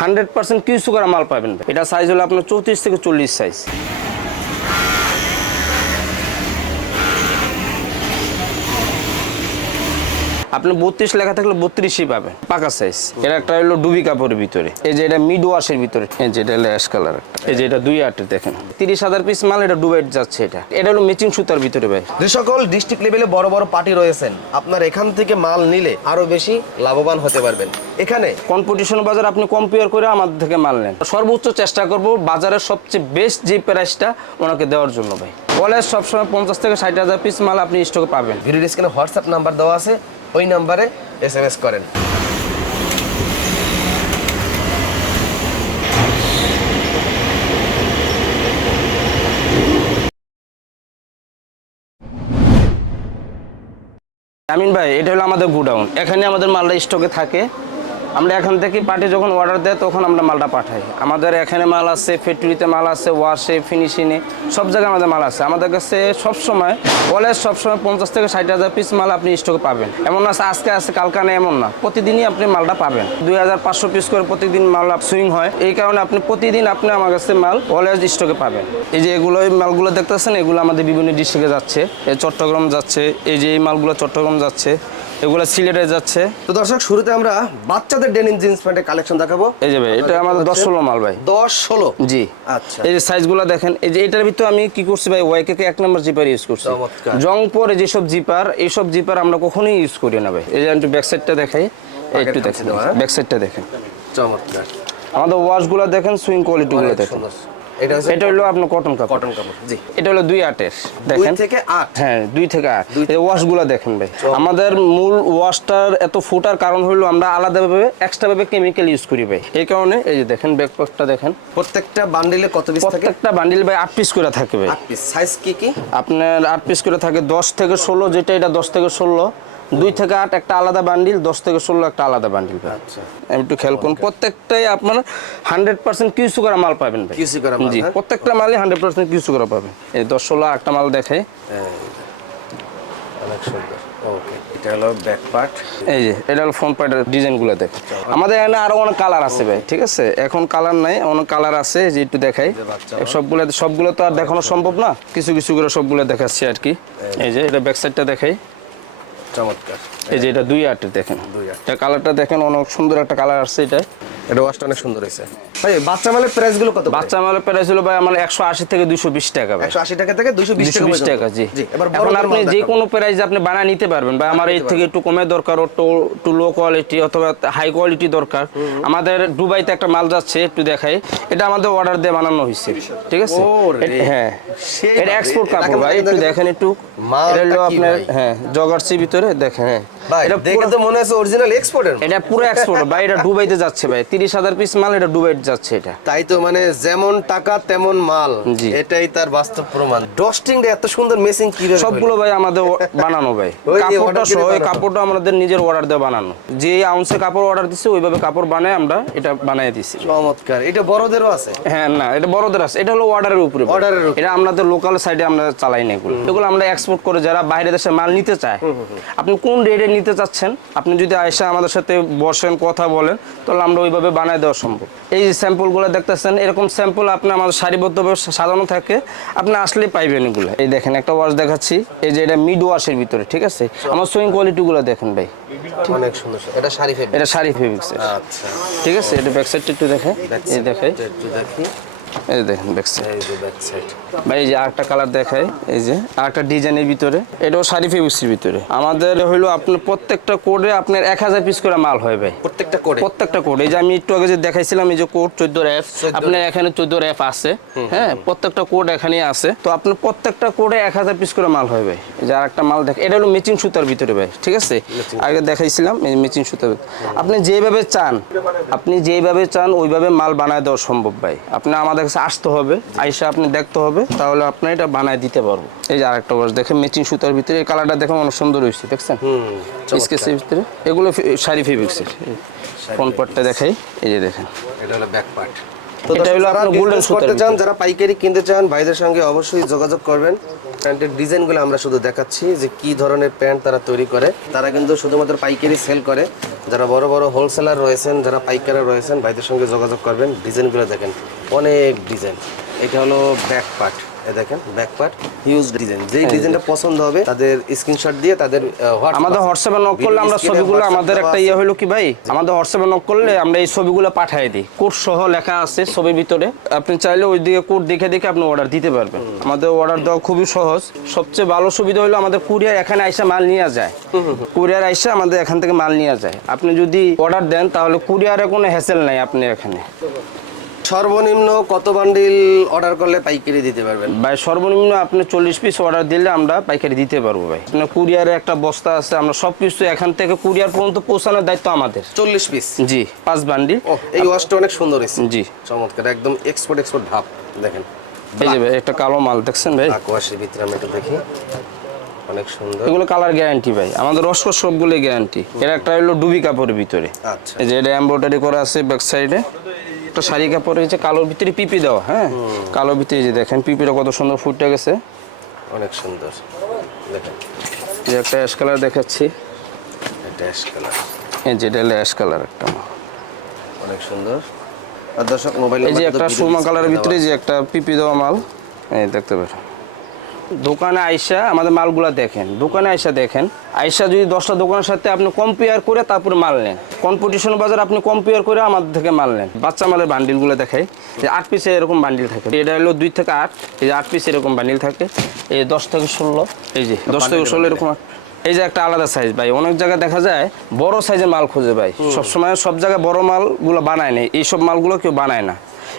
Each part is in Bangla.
100% কিউসি করা মাল পাবেন। এটা সাইজ হলো আপনার 34 থেকে 40 সাইজ। আপনি 32 লেখা থাকলে 32ই পাবেন, পাকা সাইজ। এটা একটা হলো ডুবি কাপড়ের ভিতরে, এই যে এটা মিড ওয়াশের ভিতরে, এই যে এটা অ্যাশ কালার, এই যে এটা 2 আটের দেখেন 30,000 পিস মাল, এটা ডুবাইট যাচ্ছে। এটা হলো ম্যাচিং সুতার ভিতরে ভাই। যে সকল ডিস্ট্রিক্ট লেভেলে বড় বড় পার্টি রয়েছেন, আপনার এখান থেকে মাল নিলে আরো বেশি লাভবান হতে পারবেন। এখানে কম্পিটিশন বাজার আপনি কম্পেয়ার করে আমাদের থেকে মাল নেন, সর্বোচ্চ চেষ্টা করব বাজারের সবচেয়ে বেস্ট যে প্রাইসটা ওনাকে দেওয়ার জন্য ভাই। অলওয়েজ সবসময় 50 থেকে 60,000 পিস মাল আপনি স্টকে পাবেন। ভিডিও স্ক্রিনে হোয়াটসঅ্যাপ নাম্বার দেওয়া আছে, ওই নাম্বারে SMS করেন। আমিন ভাই, এটা হলো আমাদের গোডাউন, এখানে আমাদের মালটা স্টকে থাকে। আমরা এখান থেকে পার্টি যখন অর্ডার দেয় তখন আমরা মালটা পাঠাই। আমাদের এখানে মাল আছে, ফ্যাক্টরিতে মাল আছে, ওয়াশে, ফিনিশিংয়ে, সব জায়গায় আমাদের মাল আছে। আমাদের কাছে সবসময় অলওয়েজ সবসময় 50 থেকে 60,000 পিস মাল আপনি স্টকে পাবেন। এমন আছে আজকে আছে কালকে নেই এমন না, প্রতিদিনই আপনি মালটা পাবেন। 2500 পিস করে প্রতিদিন মাল সুইং হয়, এই কারণে আপনি প্রতিদিন আপনি আমার কাছে মাল অলওয়েজ স্টকে পাবেন। এই যে এগুলো মালগুলো দেখতেছেন, এগুলো আমাদের বিভিন্ন ডিস্ট্রিক্টে যাচ্ছে, এই চট্টগ্রাম যাচ্ছে, এই যে এই মালগুলো চট্টগ্রাম যাচ্ছে, এগুলো সিলেটে যাচ্ছে। তো দর্শক, শুরুতে আমরা বাচ্চাদের ডেনিম জিন্স প্যান্টের কালেকশন দেখাবো। এই যে ভাই, এটা আমাদের 10-16 মাল ভাই। 10-16? জি। আচ্ছা, এই যে সাইজগুলো দেখেন, এই যে এটার ভিতরে আমি কি করছি ভাই, ওয়াইকে 1 নম্বর জিপার ইউজ করছি। জংপরে যেসব জিপার, এইসব জিপার আমরা কখনোই ইউজ করি না ভাই। এই যে একটু ব্যাক সাইডটা দেখাই, একটু দেখেন ব্যাক সাইডটা দেখেন, চমৎকার। আমাদের ওয়াশগুলো দেখেন, সুইং কোয়ালিটিগুলো দেখেন। এটা হলো আপনার কটন কাপড়। জি। এটা হলো 2 আটের দেখেন, 2 থেকে 8। হ্যাঁ 2 থেকে 8। এই ওয়াশগুলো দেখেন ভাই, আমাদের মূল ওয়াশটার এত ফুটার কারণ হলো আমরা আলাদাভাবে এক্সট্রা ভাবে কেমিক্যাল ইউজ করি ভাই। এই কারণে এই যে দেখেন ব্যাকপ্যাকটা দেখেন, প্রত্যেকটা বান্ডিলে কত পিস থাকে? প্রত্যেকটা বান্ডিল ভাই 8 পিস করে থাকে ভাই। 8 পিস। সাইজ কি কি? আপনার 8 পিস করে থাকে, 10 থেকে 16, যেটা এটা 10 থেকে 16, 2 থেকে 8 একটা আলাদা বান্ডিল, 10 থেকে 16 একটা আলাদা বান্ডিল ভাই। আচ্ছা, আমি একটু খেয়াল করুন, প্রত্যেকটাই আপনার 100% কিউসি করা মাল পাবেন ভাই। কিউসি করা মাল? জি, প্রত্যেকটা মালই 100% কিউসি করা পাবেন। এই 10-16 একটা মাল দেখাই, অনেক সুন্দর। ওকে, এটা হলো ব্যাক পার্ট। এই যে এটা হলো ফ্রন্ট পার্টের ডিজাইনগুলো দেখেন। আমাদের এখানে আরো অনেক কালার আছে ভাই, ঠিক আছে? এখন কালার নাই, অনেক কালার আছে, যে একটু দেখাই। সবগুলো তো আর দেখানো সম্ভব না, কিছু কিছু করে সবগুলো দেখাচ্ছি আর কি। এই যে এটা ব্যাক সাইডটা দেখাই, চমৎকার। এই যে এটা 2 আটের দেখেন, এটা কালারটা দেখেন, অনেক সুন্দর একটা কালার আসছে। এটা ওয়াশটা অনেক সুন্দর হয়েছে ভাই। বাচ্চা মালের প্রাইস গুলো কত? বাচ্চা মালের প্রাইস হলো ভাই আমার 180 থেকে 220 টাকা ভাই। 180 টাকা থেকে 220 টাকা। জি। এখন আপনি যে কোনো প্রাইস আপনি বানায় নিতে পারবেন ভাই। আমার এর থেকে একটু কমে দরকার, একটু লো কোয়ালিটি অথবা হাই কোয়ালিটি দরকার। আমাদের দুবাইতে একটা মাল যাচ্ছে, একটু দেখাই। এটা আমাদের অর্ডার দিয়ে বানানো হয়েছে, ঠিক আছে? হ্যাঁ, এটা এক্সপোর্ট কাপড় ভাই, একটু দেখেন একটু। এটা হলো আপনার হ্যাঁ জগার্সির ভিতরে দেখেন। হ্যাঁ, এটা দেখে তো মনে হচ্ছে অরিজিনাল এক্সপোর্টার। এটা পুরো এক্সপোর্ট ভাই, এটা দুবাইতে যাচ্ছে ভাই। 30,000 পিস মাল এটা দুবাইতে যাচ্ছে। এটা তাই তো, মানে যেমন টাকা তেমন মাল, এটাই তার বাস্তব প্রমাণ। ডস্টিংটা এত সুন্দর মেশিং কিভাবে? সবগুলো ভাই আমাদের বানানো ভাই, কাপড়টা সহ কাপড়টা আমাদের নিজের অর্ডার দিয়ে বানানো। যে আউন্সে কাপড় অর্ডার দিছে ওইভাবে কাপড় বানায় আমরা এটা বানায় দিছি। চমৎকার। এটা বড়দেরও আছে? হ্যাঁ, না এটা বড়দের আছে, এটা হলো অর্ডারের উপরে। এটা আমাদের লোকাল সাইডে আমরা চালাই না এগুলো আমরা এক্সপোর্ট করে যারা বাইরে দেশে মাল নিতে চায়। আপনি কোন রেটে নিতে চাচ্ছেন, আপনি যদি এসে আমাদের সাথে বসেন, কথা বলেন, তাহলে আমরা ওইভাবে বানায় দেওয়া সম্ভব। এই যে স্যাম্পলগুলো দেখতেছেন, এরকম স্যাম্পল আপনি আমাদের সারিবদ্ধভাবে সাজানো থাকে, আপনি আসলেই পাইবেন এগুলো। এই দেখেন একটা ওয়াশ দেখাচ্ছি, এই যে এটা মিড ওয়াশের ভিতরে, ঠিক আছে? আমার সুইং কোয়ালিটিগুলো দেখেন ভাই, অনেক সুন্দর। এটা শাড়ি ফেব্রিক? এটা শাড়ি ফেব্রিক্স। আচ্ছা, ঠিক আছে। এটা ব্যাক সাইডটা একটু দেখাই, এই দেখাই, একটু দেখি। এই দেখেন ব্যাক সাইড। এই যে ব্যাক সাইড ভাই, এই যে আরেকটা কালার দেখাই, এই যে আরেকটা ডিজাইনের ভিতরে, এটাও শাড়ি ফেব্রিক্সের ভিতরে। আমাদের হইলো আপনার প্রত্যেকটা কোডে আপনার 1000 পিস করে মাল হয় ভাই, প্রত্যেকটা কোডে। প্রত্যেকটা কোড। এই যে আমি একটু আগে যে দেখাইছিলাম, এই যে কোড 14F, আপনার এখানে 14F আছে। হ্যাঁ, প্রত্যেকটা কোড এখানেই আছে। তো আপনার প্রত্যেকটা কোডে 1000 পিস করে মাল হয় ভাই। এই যে আরেকটা মাল দেখ, এটা হলো ম্যাচিং সুতার ভিতরে ভাই, ঠিক আছে? আগে দেখাইছিলাম এই ম্যাচিং সুতার। আপনি যেভাবে চান ওইভাবে মাল বানায় দেওয়া সম্ভব ভাই। আপনি আমাদের কাছে আসতে হবে, আইসা আপনি দেখতে হবে, তাহলে আপনি এটা বানায় দিতে পারবো। এই যে আরেকটা ওয়াশ দেখেন, ম্যাচিং সুতার ভিতরে, এই কালারটা দেখেন অনেক সুন্দর হয়েছে, দেখছেন? স্কেচের ভিতরে এগুলো শাড়ি ফেব্রিক্সের। ফ্রন্ট পার্টটা দেখাই, এই যে দেখেন, এটা হলো ব্যাক পার্ট। তো এটা হলো যারা আপনার গোল্ডেন বিজনেস করতে চান, যারা পাইকারি কিনতে চান, ভাইদের সঙ্গে অবশ্যই যোগাযোগ করবেন। প্যান্টের ডিজাইনগুলো আমরা শুধু দেখাচ্ছি যে কি ধরনের প্যান্ট তারা তৈরি করে। তারা কিন্তু শুধুমাত্র পাইকারি সেল করে। যারা বড় বড় হোলসেলার রয়েছেন, যারা পাইকাররা রয়েছেন, ভাইদের সঙ্গে যোগাযোগ করবেন। ডিজাইনগুলো দেখেন, অনেক ডিজাইন। এটা হলো ব্যাক পার্ট, দেখেন ব্যাক পার্ট হিউজ ডিজাইন। যেই ডিজাইনটা পছন্দ হবে তাদের স্ক্রিনশট দিয়ে তাদের আমাদের হোয়াটসঅ্যাপে নক করলে আমরা ছবিগুলো, আমাদের একটা ইয়ে হলো কি ভাই, আমাদের হোয়াটসঅ্যাপে নক করলে আমরা এই ছবিগুলো পাঠিয়ে দিই। কোড সহ লেখা আছে ছবির ভিতরে, আপনি চাইলে ওই দিকে কোড দেখে দেখে আপনি অর্ডার দিতে পারবেন। আমাদের অর্ডার দেওয়া খুবই সহজ। সবচেয়ে ভালো সুবিধা হলো আমাদের কুরিয়ার এখানে আইসা মাল নিয়ে যায়। কুরিয়ার আইসা আমাদের এখান থেকে মাল নিয়ে যায়। আপনি যদি অর্ডার দেন তাহলে কুরিয়ারে কোনো হ্যাসেল নাই। আপনি এখানে সর্বনিম্ন কত বান্ডিল অর্ডার করলে পাইকারি দিতে পারবেন? ভাই সর্বনিম্ন আপনি 40 পিস অর্ডার দিলে আমরা পাইকারি দিতে পারবো ভাই। আপনার কুরিয়ারে একটা বস্তা আছে, আমরা সব কিছু এখান থেকে কুরিয়ার পর্যন্ত পৌঁছানোর দায়িত্ব আমাদের। 40 পিস? জি, 5 বান্ডিল। ও, এই ওয়াশটা অনেক সুন্দর হয়েছে। জি, চমৎকার, একদম এক্সপোর্ট ভাব। দেখেন এই যে ভাই একটা কালো মাল দেখছেন ভাই, আকোয়াশের ভিতরে আমি একটু দেখি, অনেক সুন্দর। এগুলো কালার গ্যারান্টি ভাই, আমাদের রসকো সবগুলো গ্যারান্টি। এর একটা হলো ডুবি কাপড়ের ভিতরে, আচ্ছা, এই যে এটা এমব্রয়ডারি করা আছে ব্যাক সাইডে। একটা শাড়ি কাপড় হয়েছে কালোর ভিতরে পিপি দেওয়া। হ্যাঁ, কালোর ভিতরে যে দেখেন পিপিটা কত সুন্দর ফুটে গেছে, অনেক সুন্দর। দেখেন এই যে একটা অ্যাশ কালার দেখাচ্ছি, এটা অ্যাশ কালার। এই যে এটা হলো অ্যাশ কালার একটা, অনেক সুন্দর। আর দর্শক মোবাইল এই যে একটা সুরমা কালারের ভিতরে যে একটা পিপি দেওয়া মাল, এই দেখতে পারেন। দোকানে আইসা আমাদের মালগুলা দেখেন, দোকানে আইসা দেখেন, আইসা যদি 10টা দোকানের সাথে আপনি কম্পেয়ার করে তারপরে মাল নেন, কম্পিটিশন বাজার আপনি কম্পেয়ার করে আমাদের থেকে মাল নেন। বাচ্চা মালের বান্ডিলগুলো দেখাই, যে 8 পিসের এরকম বান্ডিল থাকে। এটা হলো 2 থেকে 8, এই যে 8 পিস এরকম বান্ডিল থাকে। এই 10 থেকে 16, এই যে 10 থেকে 16 এরকম। এই যে একটা আলাদা সাইজ ভাই, অনেক জায়গায় দেখা যায় বড় সাইজের মাল খোঁজে ভাই। সবসময় সব জায়গায় বড় মালগুলো বানায় না, এইসব মালগুলো কেউ বানায় না।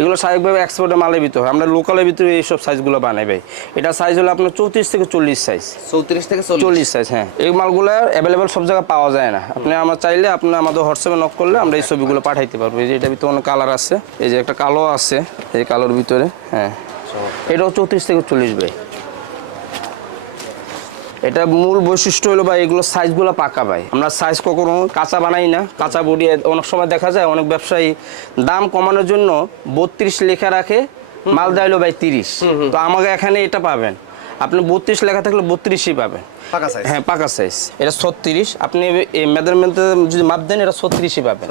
এগুলো স্বাভাবিকভাবে এক্সপোর্টের মালের ভিতরে হয়, আমরা লোকালের ভিতরে এইসব সাইজগুলো বানাই ভাই। এটা সাইজ হলো আপনার 34 থেকে 40 সাইজ। 34 থেকে 40 সাইজ, হ্যাঁ। এই মালগুলো অ্যাভেলেবেল সব জায়গায় পাওয়া যায় না। আপনি আমরা চাইলে আপনি আমাদের হোয়াটসঅ্যাপে নক করলে আমরা এই ছবিগুলো পাঠাইতে পারবো। এই যে এটার ভিতরে অনেক কালার আছে, এই যে একটা কালো আছে, এই কালোর ভিতরে, হ্যাঁ, এটাও 34 থেকে 40 ভাই। এটা মূল বৈশিষ্ট্য হলো ভাই, এগুলো সাইজগুলো পাকা ভাই। আমরা সাইজ কখনো কাঁচা বানাই না, কাঁচা বডি। অনেক সময় দেখা যায় অনেক ব্যবসায়ী দাম কমানোর জন্য 32 লেখা রাখে, মাল দেয় হলো ভাই 30। তো আমাকে এখানে এটা পাবেন, আপনি 32 লেখা থাকলে 32ই পাবেন, পাকা সাইজ। হ্যাঁ পাকা সাইজ। এটা 36, আপনি এই মেজারমেন্টে যদি মাপ দেন এটা 36ই পাবেন,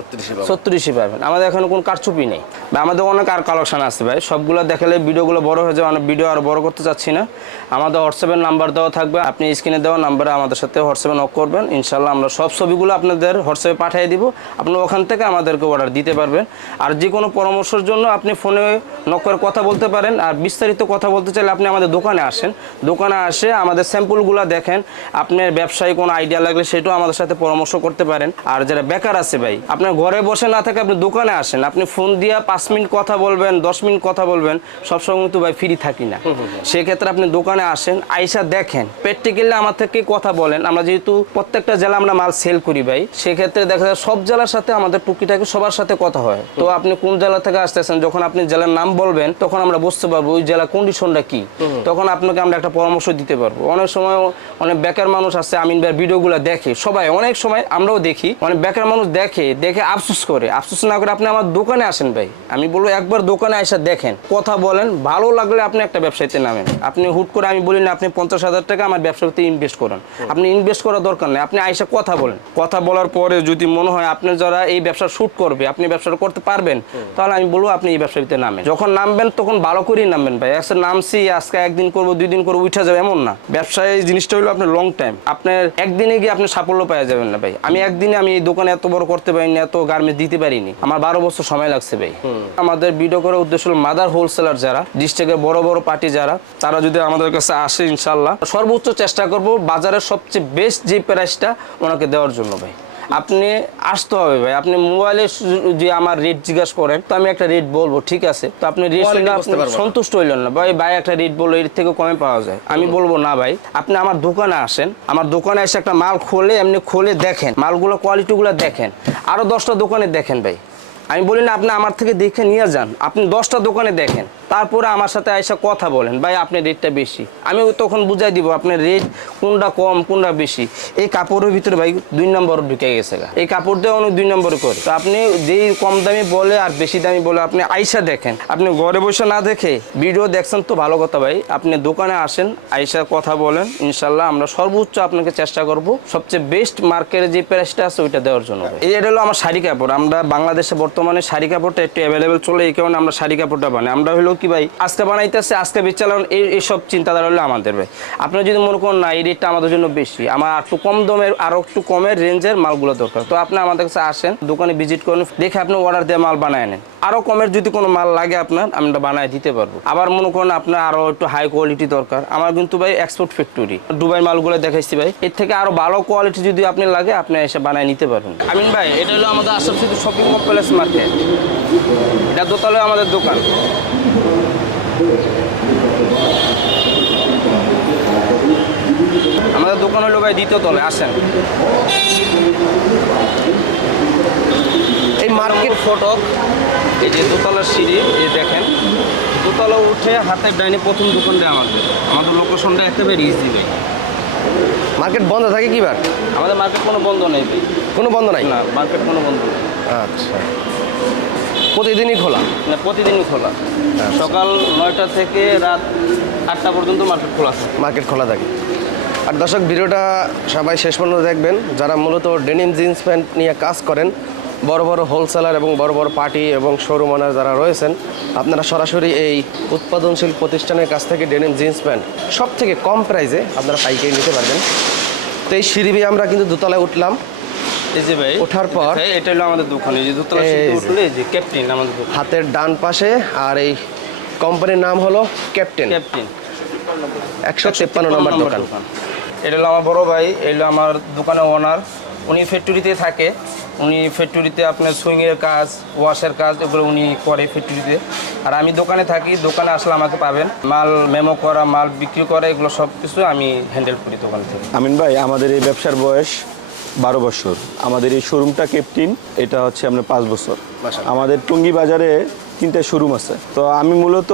36ই পাবেন। আমাদের এখানে কোনো কারচুপি নেই বা আমাদের অনেক আর কালেকশন আছে ভাই। সবগুলো দেখালে ভিডিওগুলো বড় হয়ে যায়, অনেক ভিডিও আর বড় করতে চাচ্ছি না। আমাদের হোয়াটসঅ্যাপের নাম্বার দেওয়া থাকবে, আপনি স্ক্রিনে দেওয়া নাম্বারে আমাদের সাথে হোয়াটসঅ্যাপে নক করবেন। ইনশাল্লাহ আমরা সব ছবিগুলো আপনাদের হোয়াটসঅ্যাপে পাঠিয়ে দিব, আপনি ওখান থেকে আমাদেরকে অর্ডার দিতে পারবেন। আর যে কোনো পরামর্শের জন্য আপনি ফোনে নক করে কথা বলতে পারেন। আর বিস্তারিত কথা বলতে চাইলে আপনি আমাদের দোকানে আসেন, দোকানে আসে আমাদের স্যাম্পলগুলো দেখেন। আপনার ব্যবসায়ী কোনো আইডিয়া লাগলে সেটাও আমাদের সাথে পরামর্শ করতে পারেন। আর যারা বেকার আছে ভাই, আপনার ঘরে বসে না থাকে আপনি দোকানে আসেন, আপনি ফোন দিয়ে 5 মিনিট কথা বলবেন, 10 মিনিট কথা বলবেন, সবসময় কিন্তু ভাই ফ্রি থাকি না। সেক্ষেত্রে আপনি দোকানে আসেন, আইসা দেখেন, প্র্যাকটিক্যালি আমার থেকে কথা বলেন। আমরা যেহেতু প্রত্যেকটা জেলা আমরা মাল সেল করি ভাই, সেক্ষেত্রে দেখা যায় সব জেলার সাথে আমাদের টুকিটাকি সবার সাথে কথা হয়। তো আপনি কোন জেলা থেকে আসতেছেন, যখন আপনি জেলার নাম বলবেন তখন আমরা বুঝতে পারবো ওই জেলার কন্ডিশনটা কি, তখন আপনাকে আমরা একটা পরামর্শ দিতে পারবো। অনেক সময় অনেক বেকার মানুষ আছে, আমিন ভাইয়ের ভিডিওগুলো দেখে, সবাই অনেক সময় আমরাও দেখি, অনেক বেকার মানুষ দেখে আফসোস করে। আফসোস না করে আপনি আমার দোকানে আসেন ভাই, আমি বলবো একবার দোকানে এসে দেখেন, কথা বলেন, ভালো লাগলে আপনি একটা ব্যবসায়ীতে নামেন। আপনি হুট করে আমি বলি না আপনি 50,000 টাকা আমার ব্যবসাতে ইনভেস্ট করেন, আপনি ইনভেস্ট করার দরকার নেই। আপনি আইসা কথা বলেন, কথা বলার পরে যদি মনে হয় আপনার যারা এই ব্যবসা শুট করবে, আপনি ব্যবসাটা করতে পারবেন, তাহলে আমি বলবো আপনি এই ব্যবসাতে নামেন। যখন নামবেন তখন ভালো করেই নামবেন ভাই। আজকে নামছি, আজকে একদিন করবো 2 দিন করবো উঠে যাবে এমন না। ব্যবসায় এই জিনিসটা হলো আপনার লং টাইম। আপনার একদিনে গিয়ে আপনি সাফল্য পাওয়া যাবেন না ভাই। আমি একদিনে আমি এই দোকানে এত বড় করতে পারিনি, এত গার্মেন্টস দিতে পারিনি, আমার 12 বছর সময় লাগছে ভাই। আমাদের ভিডিও করার উদ্দেশ্য হলো মাদার হোলসেলার যারা, ডিস্ট্রিক্টের বড় বড় পার্টি যারা, তারা যদি আমাদের কাছে আসে ইনশাল্লাহ সর্বোচ্চ চেষ্টা করব বাজারের সবচেয়ে বেস্ট যে প্রাইসটা ওনাকে দেওয়ার জন্য ভাই। আপনি আসতে হবে ভাই। আপনি মোবাইলে যে আমার রেট জিজ্ঞাসা করেন, তো আমি একটা রেট বলবো, ঠিক আছে, তো আপনি রেট শুনলে আপনি সন্তুষ্ট হইলেন না ভাই, ভাই একটা রেট বললো এর থেকে কমে পাওয়া যায়, আমি বলবো না ভাই, আপনি আমার দোকানে আসেন, আমার দোকানে এসে একটা মাল খোলে, এমনি খোলে দেখেন, মালগুলো কোয়ালিটিগুলো দেখেন, আরো 10টা দোকানে দেখেন ভাই, আমি বলি না আপনি আমার থেকে দেখে নিয়ে যান, আপনি 10টা দোকানে দেখেন, তারপরে আমার সাথে এসে কথা বলেন ভাই আপনার রেটটা বেশি, আমি তখন বুঝাই দিব আপনার রেট কোনটা কম কোনটা বেশি। এই কাপড়ের ভিতরে ভাই 2 নম্বর ঢুকে গেছে গা, এই কাপড় দিয়ে অনেক 2 নম্বরে করে। তো আপনি যেই কম দামি বলে আর বেশি দামি বলে আপনি আইসা দেখেন, আপনি ঘরে বসে না দেখে ভিডিও দেখছেন তো ভালো কথা ভাই, আপনি দোকানে আসেন, আইসা কথা বলেন, ইনশাল্লাহ আমরা সর্বোচ্চ আপনাকে চেষ্টা করব সবচেয়ে বেস্ট মার্কেটে যে প্রাইসটা আছে ওইটা দেওয়ার জন্য। এটা হলো আমার শাড়ি কাপড়, আমরা বাংলাদেশে বর্তমানে শাড়ি কাপড়টা একটু অ্যাভেলেবেল চলে, এই কারণে আমরা শাড়ি কাপড়টা বানাই। আমরা হলো কি ভাই আজকে বানাইতেছে আজকে বেচালাম, এইসব চিন্তাধারা হলো আমাদের ভাই। আপনারা যদি মনে করেন না এই রেটটা আমাদের জন্য বেশি, আমার একটু কম দামের আরো একটু কমের রেঞ্জের মালগুলো দরকার, তো আপনি আমাদের কাছে আসেন, দোকানে ভিজিট করেন, দেখে আপনি অর্ডার দিয়ে মাল বানায় নেন। আরো কমের যদি কোনো মাল লাগে আপনার আমরা বানায় দিতে পারবো। আবার মনে করেন আপনার আরো একটু হাই কোয়ালিটি দরকার, আমার কিন্তু ভাই এক্সপোর্ট ফ্যাক্টরি দুবাই মালগুলো দেখাইছি ভাই, এর থেকে আরো ভালো কোয়ালিটি যদি আপনি লাগে আপনি এসে বানায় নিতে পারবেন। আমিন ভাই এটা হলো আমাদের Ashraf city shopping complex market, এটা দোতলায় আমাদের দোকান। আমাদের দোকান হলো ভাই 2য় তলায়, আসেন। এই মার্কেট ফটক, এই যে দোতলার সিঁড়ি, এই দেখেন দোতলা উঠে হাতের ডাইনে প্রথম দোকানটা আমাদের লোকেশনটা একেবারে ইজি ভাই। মার্কেট বন্ধ থাকে কি বার? আমাদের মার্কেট কোনো বন্ধ নেই ভাই, কোনো বন্ধ নাই? না মার্কেট কোনো বন্ধ নেই। আচ্ছা, প্রতিদিনই খোলা? না প্রতিদিনই খোলা, সকাল 9টা থেকে রাত 8টা পর্যন্ত মার্কেট খোলা থাকে। মার্কেট খোলা থাকে। আর দর্শক ভিডিওটা সবাই শেষ পর্যন্ত দেখবেন, যারা মূলত ডেনিম জিন্স প্যান্ট নিয়ে কাজ করেন, বড় বড় হোলসেলার এবং বড় বড় পার্টি এবং শোরুম ওনার যারা রয়েছেন, আপনারা সরাসরি এই উৎপাদনশীল প্রতিষ্ঠানের কাছ থেকে ডেনিম জিন্স প্যান্ট সব থেকে কম প্রাইসে আপনারা পাইকারি নিতে পারবেন। তো এই সিঁড়ি বেয়ে আমরা কিন্তু দোতলায় উঠলাম, এই যে ভাই ওঠার পর এটা হলো আমাদের দোকান, এই যে দোতলা সিঁড়ি উঠলে এই যে ক্যাপ্টেন আমাদের দোকান, হাতের ডান পাশে, আর এই কোম্পানির নাম হলো ক্যাপ্টেন, 153 নম্বর দোকান। এটা হলো আমার বড় ভাই, এই হলো আমার দোকানের ওনার, উনি ফ্যাক্টরিতে থাকে, উনি ফ্যাক্টরিতে আপনার সুইংয়ের কাজ ওয়াশের কাজ এগুলো উনি করে ফ্যাক্টরিতে, আর আমি দোকানে থাকি, দোকানে আসলে আমাকে পাবেন, মাল মেমো করা মাল বিক্রি করা এগুলো সব কিছু আমি হ্যান্ডেল করি দোকান থেকে। আমিন ভাই আমাদের এই ব্যবসার বয়স 12 বছর, আমাদের এই শোরুমটা ক্যাপ্টেন, এটা হচ্ছে আপনার 5 বছর। আমাদের টঙ্গী বাজারে 3টা শোরুম আছে, তো আমি মূলত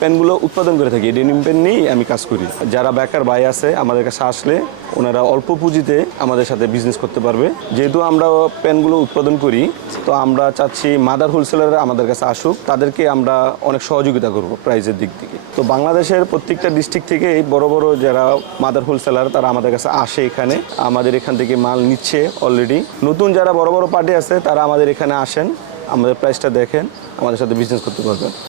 প্যান্টগুলো উৎপাদন করে থাকি, ডেনিম প্যান্ট নিয়েই আমি কাজ করি। যারা বেকার ভাই আছে আমাদের কাছে আসলে ওনারা অল্প পুঁজিতে আমাদের সাথে বিজনেস করতে পারবে। যেহেতু আমরা প্যান্টগুলো উৎপাদন করি, তো আমরা চাচ্ছি মাদার হোলসেলাররা আমাদের কাছে আসুক, তাদেরকে আমরা অনেক সহযোগিতা করব প্রাইসের দিক থেকে। তো বাংলাদেশের প্রত্যেকটা ডিস্ট্রিক্ট থেকে এই বড় বড় যারা মাদার হোলসেলার তারা আমাদের কাছে আসে, এখানে আমাদের এখান থেকে মাল নিচ্ছে অলরেডি। নতুন যারা বড় বড় পার্টি আছে তারা আমাদের এখানে আসেন, আমাদের প্রাইসটা দেখেন, আমাদের সাথে বিজনেস করতে পারবেন।